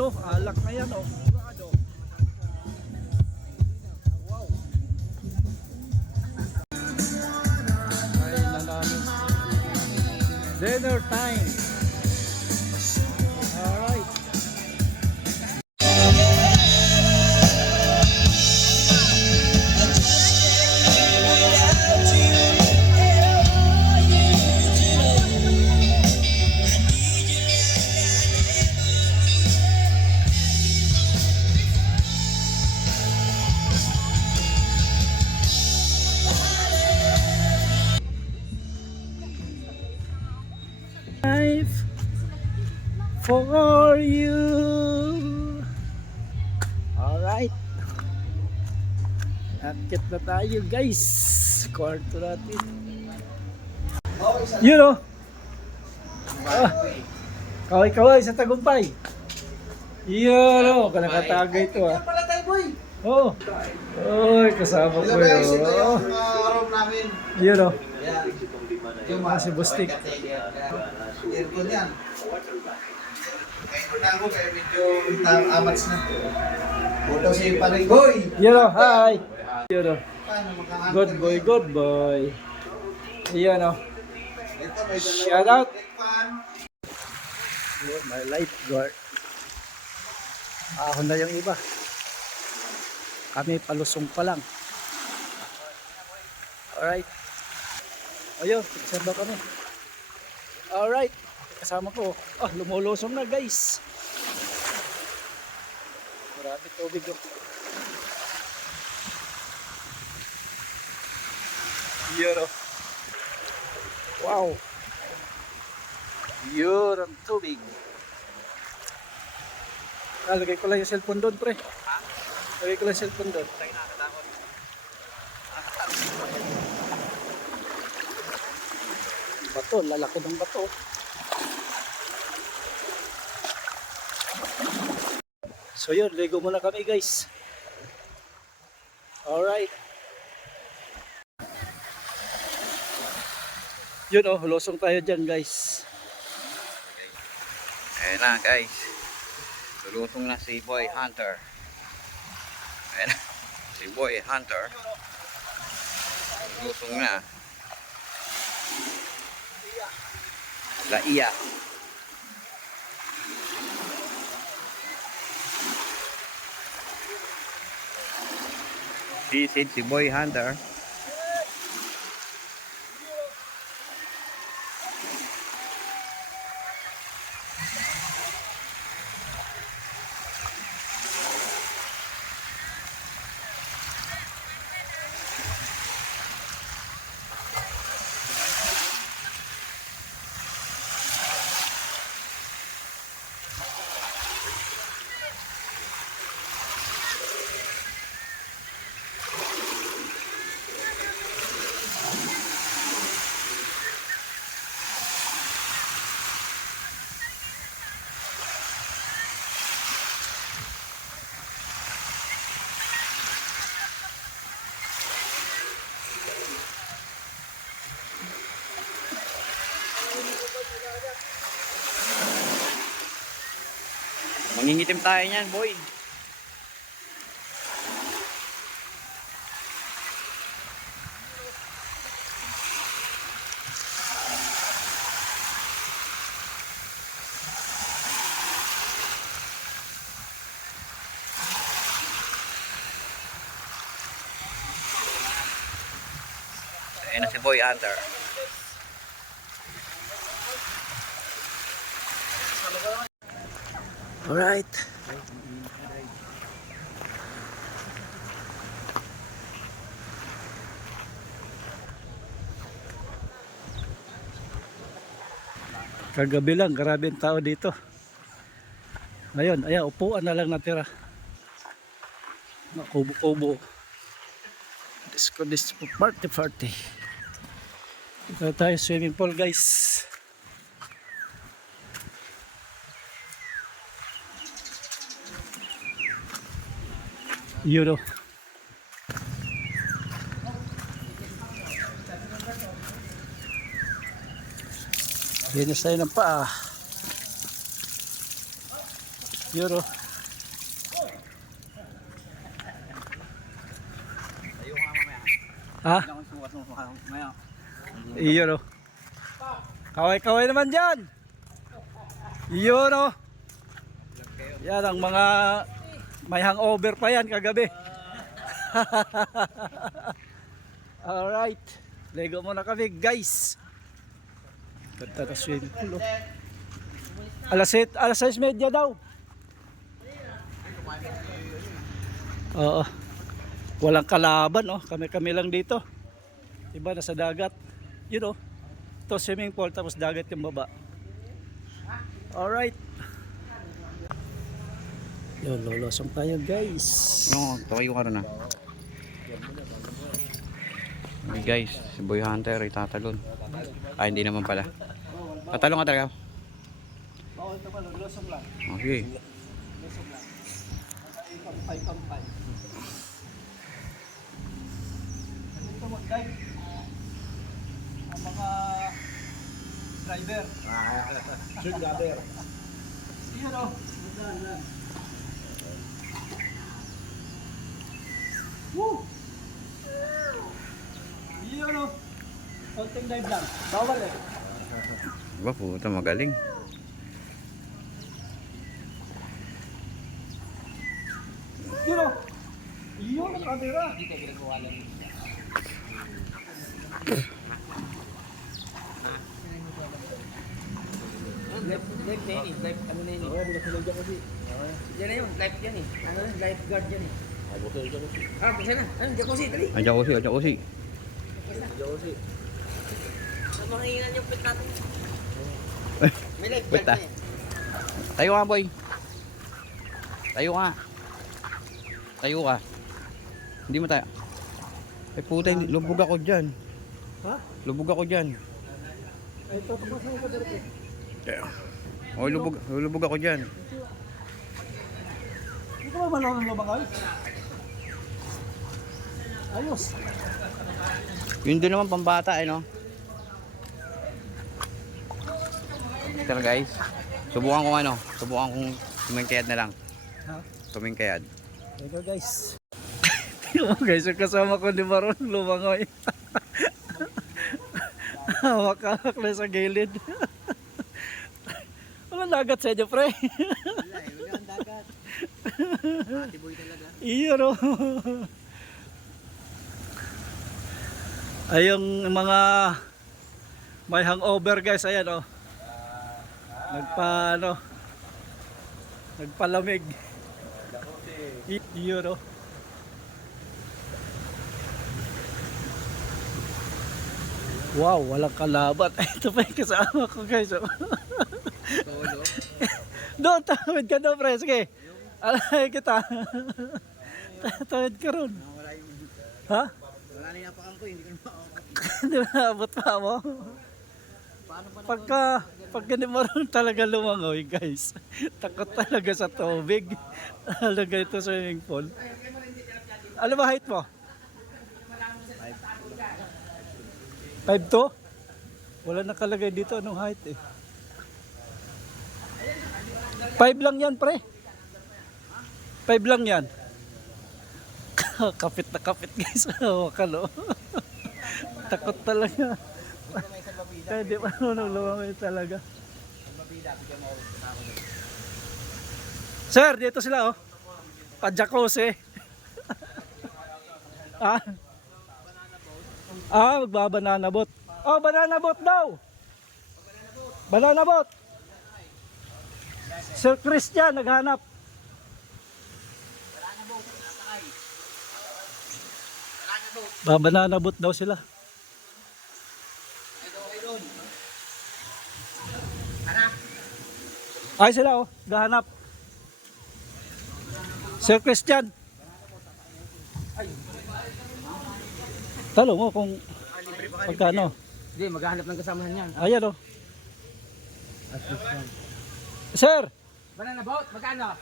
Yun oh, alak na yan oh. Sigurado. Wow. Ay na namin. Dinner time. Alright. Life for you. Alright. Akit na tayo guys. Kwarto natin. Yun o. Kaway-kaway sa tagumpay. Yun o. Nakatagay ito ah. Pala tayo, boy. Oo. Oy, kasama ko Hello guys, ito yun. yung room namin. Yun o. Yan. Yung Si Bustik. Aircon yan. Ngayon na ako kaya medyo amats na. Puto si Parigoy. Yun o. Hi. Yun o. Paano makahangin? Good boy, good boy. Yun o. Ito may dalawang Shout out. electric fan. Yun, my lifeguard. Ako na yung iba. Kami palusong pa lang. Alright. Ayun, picture daw kami. Alright. Kasama ko. Lumulusong na guys. Marami tubig yung. Yun o. Wow. Yun ang tubig. Lagay ko lang yung cellphone doon, pre. Lagay ko lang yung cellphone doon. Bato, lalaki ng bato. So yun, ligo muna kami guys. Alright. Yun oh, losong tayo dyan guys. Ayan na guys, lulutong na si Boy Hunter. Ayan na, si Boy Hunter lulutong na. Laiya. Sisid si Boy Hunter. Mangingitim tayo niyan, boy. Ayan na si Boy Hunter. Alright. Kagabi lang, grabe ang tao dito. Ayun, upuan na lang natira. Kubo-kubo. Disco party. Ito tayo swimming pool guys. Yun o. Linis tayo ng paa. Euro. Tayo nga mamaya. Ha? Hindi ako sukat nung mamaya. Euro. Kaway-kaway naman dyan. Euro. Yan ang mga may hangover pa yan kagabi. Alright. Lego muna kami guys. Ganda na swimming pool. Oh. Alas 6:30 daw. Oo. Walang kalaban, oh. Kami lang dito. Iba na sa dagat. Yun, oh. Ito swimming pool tapos dagat yung baba. Alright. Yun, lolosong tayo guys. No, tayo ka rin na. Okay guys, si Boy Hunter ay tatalon. Ay, hindi naman pala. Tatalon ka talaga. Oo, ito pa, lolosong lang. Okay. Lolosong lang. Kampay. Ito mag-dive. Ang mga driver. Driver. Yun, oh. Woo! Yun, oh. Konting dive lang. Bawal eh. Ba, puta, magaling. Yun, oh. Yun ang camera. Hindi tayo ginagawa lang. Life na yun eh. Life, ano na yun eh. Oo, bukas na lang kasi. Yan na yun, life yan eh. Ano yun, lifeguard yan eh. Bukas na. Ano, jacuzzi, dali. Ang jacuzzi, ang jacuzzi. Sa mga hingan yung pit natin. May lifeguard Wait, na ah. eh. Tayo ka, boy. Tayo ka. Tayo ka. Hindi mo tayo. Ay puta, lubog ako dyan. Ha? Lubog ako dyan. Ay, ito, tumasang ka dito. Oh, lubog ako dyan. Hindi ka ba malawang lumangay? Ayos. Yun din naman pambata eh, no? Ito na guys. Subukan kong tumingkayad na lang. Ha? Tumingkayad. Ito guys. Tingnan mo guys, yung kasama ko ni Maron lumangoy. Hawak-hawak na sa gilid. Walang dagat sa inyo, pre. Wala eh, wala ang dagat. Atiboy talaga. Iyo, no? Ay, yung mga may hangover guys, ayan, oh. Nagpalamig. Iyo, no? Wow, walang kalaban. Ito pa yung kasama ko guys, oh. Solo. Doon, tawid ka doon, pre. Sige. Alay kita. Tawid ka ron. Wala yung... Ha? Wala na yung apakan ko, hindi ko na makakapag. Hindi mo naabot pa mo. Paano pa na? Pagka hindi mo ron talaga lumangoy, guys. Takot talaga sa tubig. Talaga ito swimming pool. Ano ba height mo? 5'2"? Wala nakalagay dito anong height eh. 5 lang yan, pre. 5 lang yan. Kapit na kapit guys. Hawakan, oh. Takot talaga. Kaya di pa nung lumangoy talaga. Sir, dito sila, oh. Pa-jacuzzi. Magbabanana boat. Oh, banana boat daw. Banana boat. Sir Christian naghanap. Banana boat daw sila. Ay sila, oh, gahanap. Sir Christian. Talo mo kung pagkano. Hindi, maghahanap ng kasamahan yan. Ayan, oh. Sir, Banana boat, magkano?